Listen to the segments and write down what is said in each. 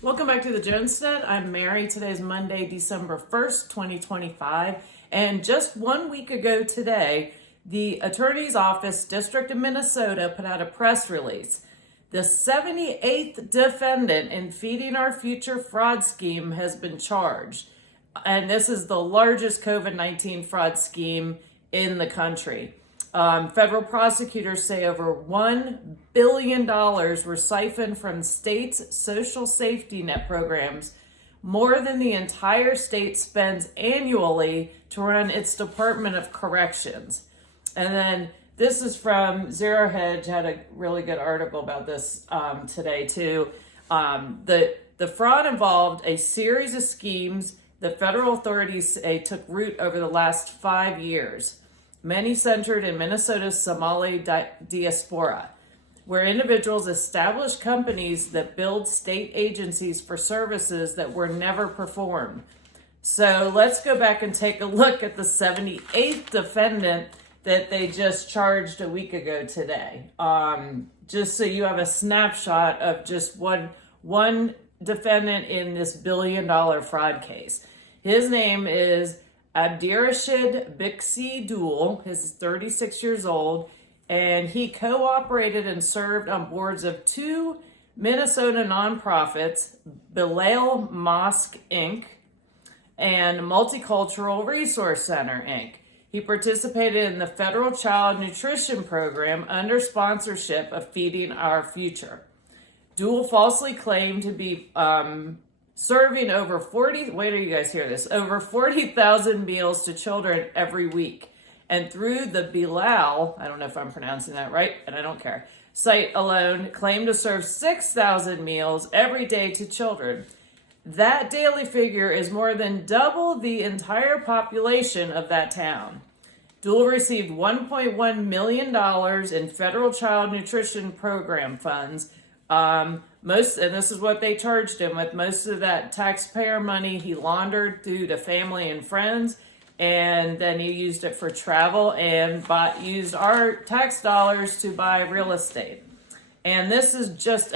Welcome back to the Jonestead. I'm Mary. Today is Monday, December 1st, 2025. And just 1 week ago today, the Attorney's Office, District of Minnesota, put out a press release. The 78th defendant in Feeding Our Future fraud scheme has been charged. And this is the largest COVID-19 fraud scheme in the country. Federal prosecutors say over $1 billion were siphoned from states' social safety net programs, more than the entire state spends annually to run its Department of Corrections. And then this is from Zero Hedge, had a really good article about this today too. The fraud involved a series of schemes that federal authorities say took root over the last 5 years. Many centered in Minnesota's Somali diaspora, where individuals established companies that billed state agencies for services that were never performed. So let's go back and take a look at the 78th defendant that they just charged a week ago today. Just so you have a snapshot of just one defendant in this $1 billion fraud case. His name is Abdirashid Bixi Dul. He's 36 years old, and he cooperated and served on boards of 2 Minnesota nonprofits, Bilal Mosque Inc. and Multicultural Resource Center Inc. He participated in the federal child nutrition program under sponsorship of Feeding Our Future. Dul falsely claimed to be serving over 40,000 meals to children every week. And through the Bilal, I don't know if I'm pronouncing that right, and I don't care, site alone, claimed to serve 6,000 meals every day to children. That daily figure is more than double the entire population of that town. Dul received $1.1 million in federal child nutrition program funds. And this is what they charged him with. Most of that taxpayer money he laundered through to family and friends, and then he used it for travel and used our tax dollars to buy real estate. And this is just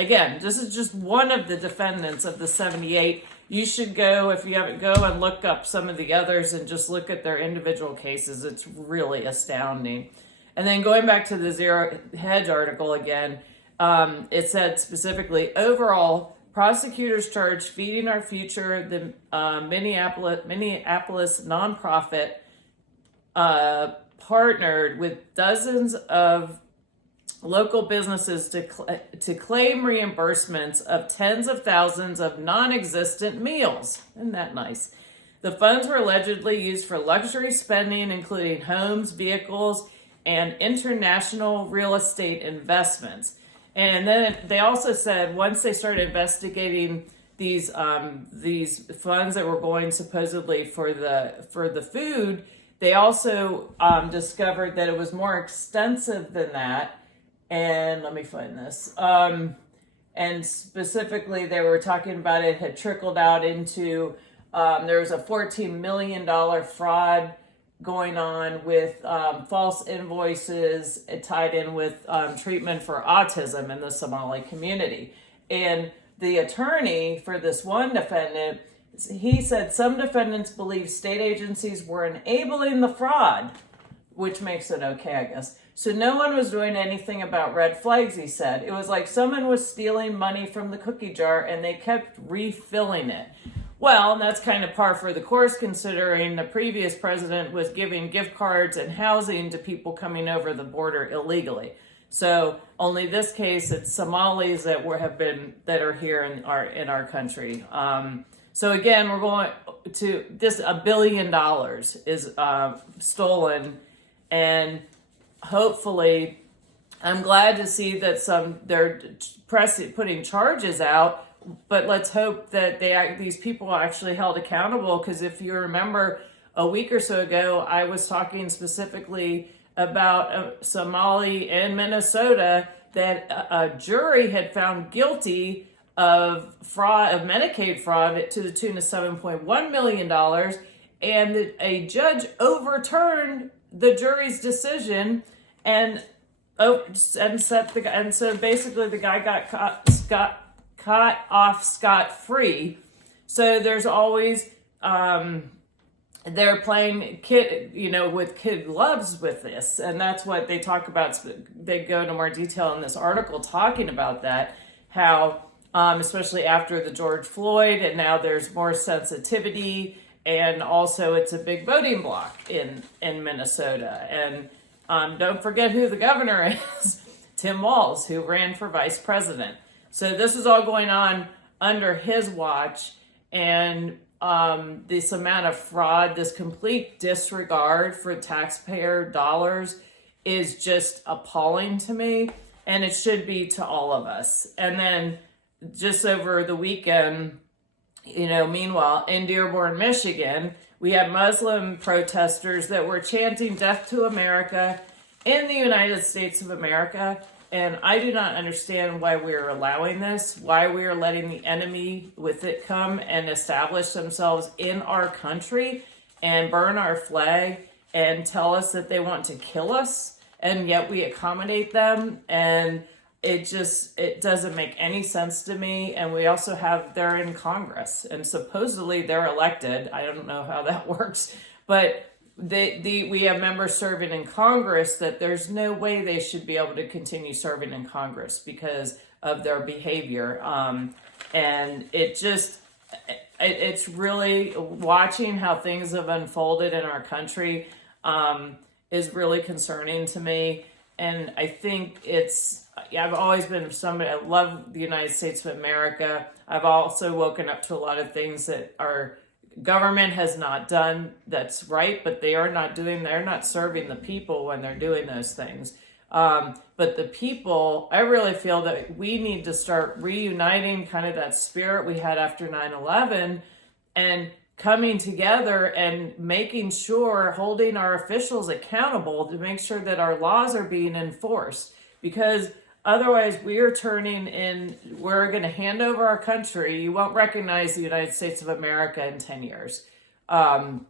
one of the defendants of the 78. You should go, if you haven't, go and look up some of the others and just look at their individual cases. It's really astounding. And then going back to the Zero Hedge article again, it said specifically, overall, prosecutors charged Feeding Our Future, the Minneapolis nonprofit, partnered with dozens of local businesses to claim reimbursements of tens of thousands of non-existent meals. Isn't that nice? The funds were allegedly used for luxury spending, including homes, vehicles, and international real estate investments. And then they also said once they started investigating these funds that were going supposedly for the food, they also discovered that it was more extensive than that. And let me find this. And specifically, they were talking about it had trickled out into there was a $14 million fraud going on with false invoices tied in with treatment for autism in the Somali community. And the attorney for this one defendant, he said some defendants believe state agencies were enabling the fraud, which makes it okay, I guess. So no one was doing anything about red flags, he said. It was like someone was stealing money from the cookie jar and they kept refilling it. Well, that's kind of par for the course, considering the previous president was giving gift cards and housing to people coming over the border illegally. So only this case, it's Somalis that are here in our country. So again, we're going to this $1 billion is stolen, and hopefully, I'm glad to see that they're putting charges out. But let's hope that these people are actually held accountable, because if you remember a week or so ago, I was talking specifically about a Somali in Minnesota that a jury had found guilty of fraud, of Medicaid fraud to the tune of $7.1 million, and a judge overturned the jury's decision and so basically the guy got caught off scot-free. So there's always, they're playing kid, with kid gloves with this. And that's what they talk about. They go into more detail in this article talking about that, how, especially after the George Floyd, and now there's more sensitivity. And also it's a big voting bloc in Minnesota. And don't forget who the governor is, Tim Walz, who ran for vice president. So this is all going on under his watch. And this amount of fraud, this complete disregard for taxpayer dollars is just appalling to me. And it should be to all of us. And then just over the weekend, meanwhile, in Dearborn, Michigan, we had Muslim protesters that were chanting "Death to America" in the United States of America. And I do not understand why we're allowing this, why we are letting the enemy with it come and establish themselves in our country and burn our flag and tell us that they want to kill us, and yet we accommodate them. And it doesn't make any sense to me. And we also they're in Congress and supposedly they're elected. I don't know how that works, but we have members serving in Congress that there's no way they should be able to continue serving in Congress because of their behavior. And it's really watching how things have unfolded in our country is really concerning to me. And I think I've always been somebody, I love the United States of America. I've also woken up to a lot of things that our government has not done that's right, but they're not serving the people when they're doing those things. But the people, I really feel that we need to start reuniting kind of that spirit we had after 9/11 and coming together and making sure, holding our officials accountable to make sure that our laws are being enforced. Because otherwise we're going to hand over our country. You won't recognize the United States of America in 10 years. And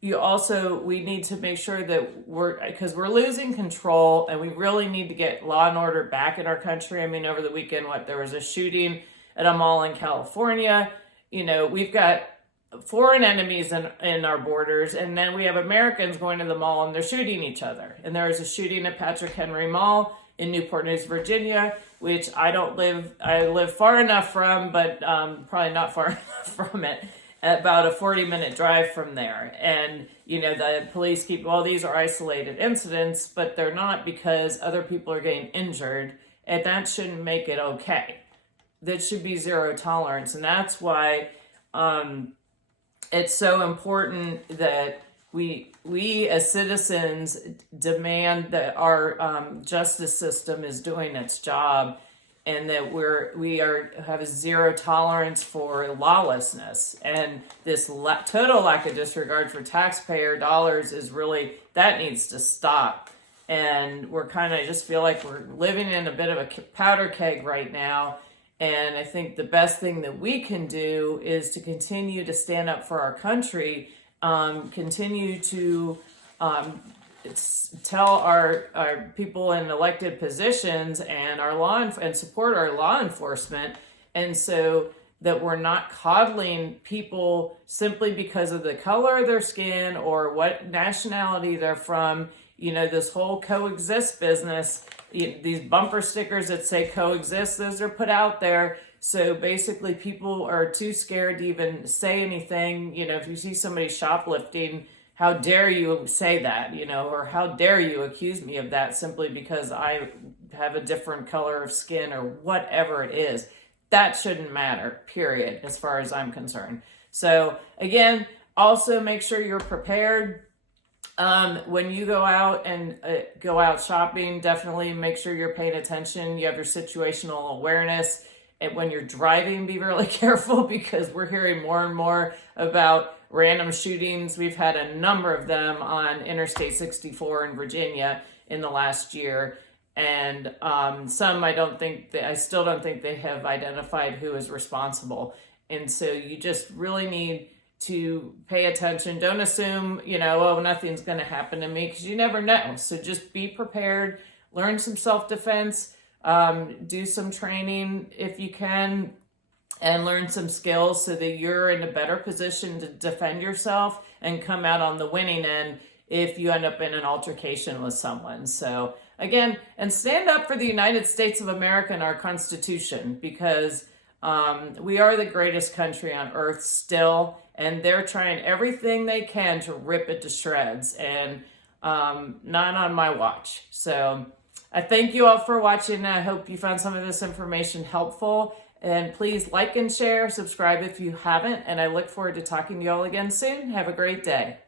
we need to make sure that because we're losing control, and we really need to get law and order back in our country. I mean, over the weekend, there was a shooting at a mall in California. We've got foreign enemies in our borders, and then we have Americans going to the mall and they're shooting each other. And there was a shooting at Patrick Henry Mall in Newport News, Virginia, which I live far enough from, but probably not far enough from it, about a 40-minute drive from there. And, the police these are isolated incidents, but they're not, because other people are getting injured, and that shouldn't make it okay. That should be zero tolerance. And that's why it's so important that we as citizens demand that our justice system is doing its job, and that we have a zero tolerance for lawlessness. And this total lack of disregard for taxpayer dollars that needs to stop. And I just feel like we're living in a bit of a powder keg right now. And I think the best thing that we can do is to continue to stand up for our country, continue to tell our people in elected positions and and support our law enforcement, and so that we're not coddling people simply because of the color of their skin or what nationality they're from. This whole coexist business, these bumper stickers that say coexist, those are put out there. So basically people are too scared to even say anything. If you see somebody shoplifting, how dare you say that, or how dare you accuse me of that simply because I have a different color of skin or whatever it is. That shouldn't matter, period, as far as I'm concerned. So again, also make sure you're prepared. When you go out and go out shopping, definitely make sure you're paying attention. You have your situational awareness. And when you're driving, be really careful, because we're hearing more and more about random shootings. We've had a number of them on Interstate 64 in Virginia in the last year. And some I still don't think they have identified who is responsible. And so you just really need to pay attention. Don't assume, nothing's going to happen to me, because you never know. So just be prepared, learn some self-defense, do some training if you can, and learn some skills so that you're in a better position to defend yourself and come out on the winning end if you end up in an altercation with someone. So again, and stand up for the United States of America and our Constitution, because we are the greatest country on earth still, and they're trying everything they can to rip it to shreds, and not on my watch. So I thank you all for watching. I hope you found some of this information helpful, and please like and share, subscribe if you haven't, and I look forward to talking to you all again soon. Have a great day.